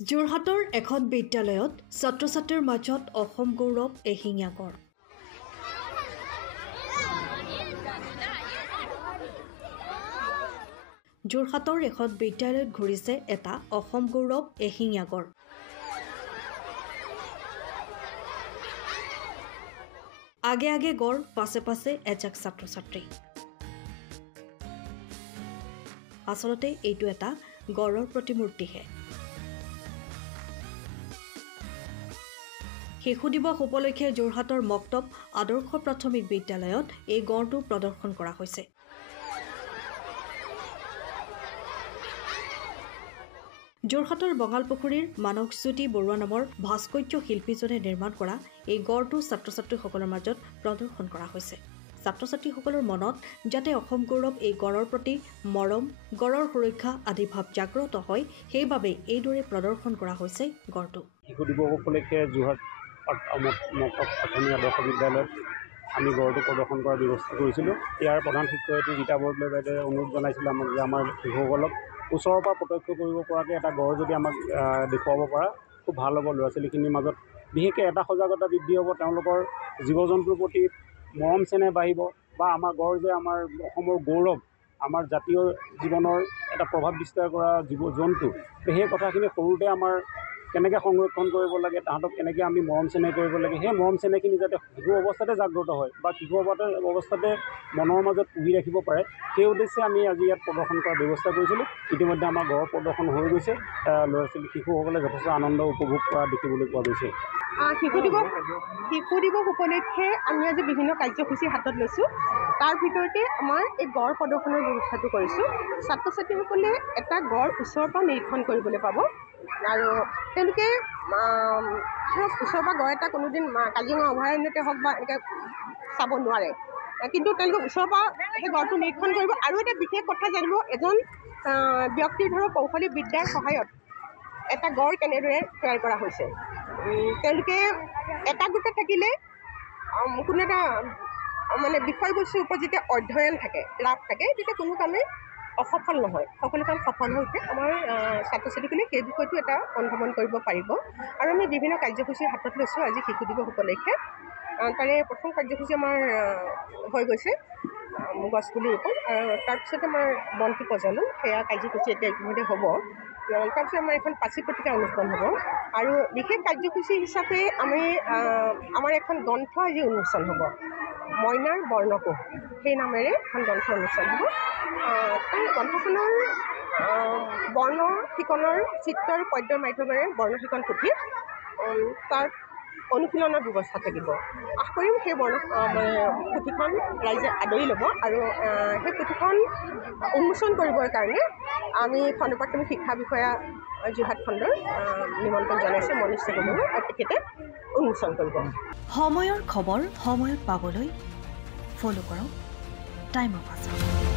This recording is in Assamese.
যোৰহাটৰ এখন বিদ্যালয়ত ছাত্ৰ-ছাত্ৰীৰ মাজত অসম গৌৰৱ এশিঙীয়া গড়। যোৰহাটৰ এখন বিদ্যালয়ত ঘূৰিছে এটা অসম গৌৰৱ এশিঙীয়া গড়। আগে আগে গড়, পাছে পাছে এজাক ছাত্ৰ-ছাত্ৰী। আচলতে এইটো এটা গড়ৰ প্ৰতিমূৰ্তিহে। শিশু দিৱস উপলক্ষে যোৰহাটৰ মক্তব আদৰ্শ প্ৰাথমিক বিদ্যালয়ত এই গড়টো প্ৰদৰ্শন কৰা হৈছে। যোৰহাটৰ বঙালপুখুৰীৰ মানসজ্যোতি বৰুৱা নামৰ ভাস্কৰ্য শিল্পীজনে নিৰ্মাণ কৰা এই গড়টো ছাত্ৰ-ছাত্ৰীসকলৰ মাজত প্ৰদৰ্শন কৰা হৈছে। ছাত্ৰ-ছাত্ৰীসকলৰ মনত যাতে অসম গৌৰৱ এই গড়ৰ প্ৰতি মৰম, গড়ৰ সুৰক্ষা আদি ভাৱ জাগ্ৰত হয়, সেইবাবে এইদৰে প্ৰদৰ্শন কৰা হৈছে গড়টো। শিশু দিৱস উপলক্ষে যোৰহাট মক্তব প্ৰাথমিক আদৰ্শ বিদ্যালয়ত আমি গড়টো প্ৰদৰ্শন কৰাৰ ব্যৱস্থা কৰিছিলোঁ। ইয়াৰ প্ৰধান শিক্ষয়িত্ৰী ৰীতা বৰদলৈ বাইদেৱে অনুৰোধ জনাইছিলে আমাক যে আমাৰ শিশুসকলক ওচৰৰ পৰা প্ৰত্যক্ষ কৰিব পৰাকৈ এটা গড় যদি আমাক দেখুৱাব পৰা খুব ভাল হ'ব। ল'ৰা ছোৱালীখিনিৰ মাজত বিশেষকৈ এটা সজাগতা বৃদ্ধি হ'ব, তেওঁলোকৰ জীৱ জন্তুৰ প্ৰতি মৰম চেনেহ বাঢ়িব বা আমাৰ গড় যে আমাৰ অসমৰ গৌৰৱ, আমাৰ জাতীয় জীৱনৰ এটা প্ৰভাৱ বিস্তাৰ কৰা জীৱ জন্তু, সেই কথাখিনি সৰুতে আমাৰ কেনেকৈ সংৰক্ষণ কৰিব লাগে, তাহাঁতক কেনেকৈ আমি মৰম চেনেহ কৰিব লাগে, সেই মৰম চেনেহখিনি যাতে শিশু অৱস্থাতে জাগ্ৰত হয় বা শিশু অৱস্থাতে মনৰ মাজত পুহি ৰাখিব পাৰে, সেই উদ্দেশ্যে আমি আজি ইয়াত প্ৰদৰ্শন কৰাৰ ব্যৱস্থা কৰিছিলোঁ। ইতিমধ্যে আমাৰ গড় প্ৰদৰ্শন হৈ গৈছে। ল'ৰা ছোৱালী শিশুসকলে যথেষ্ট আনন্দ উপভোগ কৰা দেখিবলৈ পোৱা গৈছে। শিশু দিৱস উপলক্ষে আমি আজি বিভিন্ন কাৰ্যসূচী হাতত লৈছোঁ। তাৰ ভিতৰতে আমাৰ এই গড় প্ৰদৰ্শনৰ ব্যৱস্থাটো কৰিছোঁ। ছাত্ৰ ছাত্ৰীসকলে এটা গড় ওচৰৰ পৰা নিৰীক্ষণ কৰিবলৈ পাব আৰু তেওঁলোকে ধৰক ওচৰৰ পৰা গড় এটা কোনোদিন কাজিৰঙা অভয়াৰণ্যতে হওক বা এনেকৈ চাব নোৱাৰে, কিন্তু তেওঁলোকে ওচৰৰ পৰা সেই গড়টো নিৰীক্ষণ কৰিব। আৰু এটা বিশেষ কথা জানিব, এজন ব্যক্তিৰ ধৰক কৌশলী বিদ্যাৰ সহায়ত এটা গড় কেনেদৰে তৈয়াৰ কৰা হৈছে। তেওঁলোকে একাগ্ৰতা থাকিলে কোনো এটা বিষয়বস্তুৰ ওপৰত যেতিয়া অধ্যয়ন থাকে, ৰাপ থাকে, তেতিয়া কোনো কামেই অসফল নহয়, সকলো কাম সফল হৈ উঠে। আমাৰ ছাত্ৰ ছাত্ৰীসকলে সেই বিষয়টো এটা অনুধাৱন কৰিব পাৰিব। আৰু আমি বিভিন্ন কাৰ্যসূচী হাতত লৈছোঁ আজি শিশু দিৱস উপলক্ষে। তাৰে প্ৰথম কাৰ্যসূচী আমাৰ হৈ গৈছে গছপুলি ৰোপণ, আৰু তাৰপিছতে আমাৰ বন্তি প্ৰজ্বলন, সেয়া কাৰ্যসূচী এতিয়া ইতিমধ্যে হ'ব। তাৰপিছত আমাৰ এখন পাচি পত্ৰিকা অনুষ্ঠান হ'ব। আৰু বিশেষ কাৰ্যসূচী হিচাপে আমাৰ এখন গ্ৰন্থ আজি অনুষ্ঠান হ'ব, মইনাৰ বৰ্ণকোষ, সেই নামেৰে এখন গ্ৰন্থ অনুষ্ঠান হ'ব। তাৰ গ্ৰন্থখনৰ বৰ্ণ শিকনৰ চিত্ৰ আৰু পদ্যৰ মাধ্যমেৰে বৰ্ণ শিকন পুথি, তাত অনুশীলনৰ ব্যৱস্থা থাকিব। আশা কৰিম সেই পুথিখন ৰাইজে আদৰি ল'ব। আৰু সেই পুথিখন উন্মোচন কৰিবৰ কাৰণে আমি খণ্ড প্ৰাথমিক শিক্ষা বিষয়া যোৰহাট খণ্ডৰ নিমন্ত্ৰণ জনাইছোঁ মনীষ চেগোমলৈ, আৰু তেখেতে উন্মোচন কৰিব। সময়ৰ খবৰ সময়ত পাবলৈ ফ'ল' কৰক টাইম অফ আছাম।